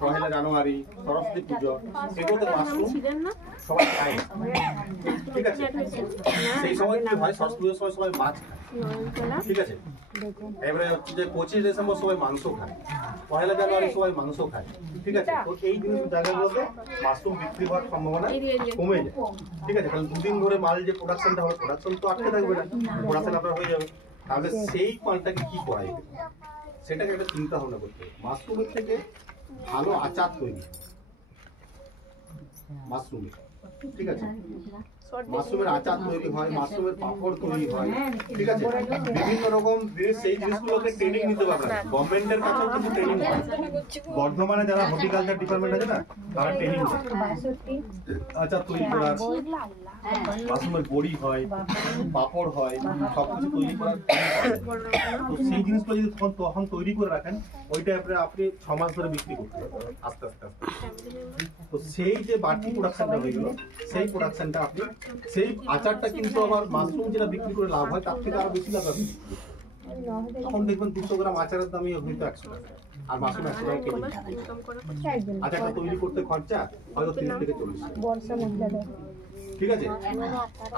পহেলা জানুয়ারি, সরস্বতী পুজো, এগুলোতে মাশরুম সবাই খায়, ঠিক আছে। সেই সময় কি হয়, সরস্বতী পুজোর সময় সবাই মাছ খায়, ঠিক আছে। এবারে হচ্ছে যে 25 ডিসেম্বর সবাই মাংস খায়, পহেলা জানুয়ারি সবাই মাংস খায়, ঠিক আছে। তো এই জিনিস জায়গাগুলোতে মাশরুম বিক্রি হওয়ার সম্ভাবনা কমে যায়, ঠিক আছে। কারণ দুদিন ধরে মাল যে প্রোডাকশনটা হবে, প্রোডাকশন তো আটকে থাকবে না, প্রোডাকশন আপনার হয়ে যাবে। তাহলে সেই মালটাকে কি করা যাবে, সেটাকে একটা চিন্তা ভাবনা করতে হবে। মাশরুমের থেকে ভালো আচার তৈরি, মাশরুমের, ঠিক আছে। মাশরুমের আচার তৈরি হয়, মাশরুমের পাপড় তৈরি হয়, ঠিক আছে। বিভিন্ন রকম জিনিস, সেই জিনিসগুলোকে ট্রেনিং নিতে পারবে, গভর্নমেন্টের কাছেও কিন্তু ট্রেনিং হয়। বর্ধমানে যারা হর্টিকালচার ডিপার্টমেন্ট আছে না, তারা ট্রেনিং হয় আচার তৈরি করার, মাশরুমের বড়ি হয়, পাপড় হয়, সবকিছু তৈরি করার। তো সেই জিনিসগুলো যদি তখন তৈরি করে রাখেন, ওইটা আপনি 6 মাস ধরে বিক্রি করতে পারবেন আস্তে আস্তে আস্তে। তো সেই যে বাড়তি প্রোডাকশনটা হয়ে গেল, সেই প্রোডাকশনটা আপনি, সেই আচারটা কিন্তু আবার মাশরুম যেটা বিক্রি করে লাভ হয়, তার থেকে আরো বেশি লাভ হবে। তখন দেখবেন 200 গ্রাম আচারের দামই হয়তো 100 টাকা, আর মাশরুম 100 টাকা কেজি। আচারটা তৈরি করতে খরচা হয়তো 30 থেকে 40 টাকা, ঠিক আছে।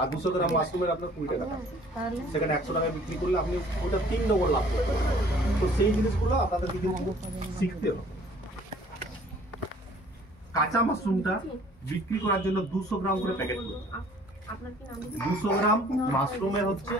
আর 200 গ্রাম মাশরুমের আপনার 20 টাকা, সেখানে 100 টাকায় বিক্রি করলে আপনি ওটা 3 ডবল লাভ করতে পারবেন। তো সেই জিনিসগুলো আপনাদেরকে কিন্তু শিখতে হবে। কাঁচা মাশরুমটা বিক্রি করার জন্য 200 গ্রাম করে প্যাকেট করুন। 200 গ্রাম মাশরুমের হচ্ছে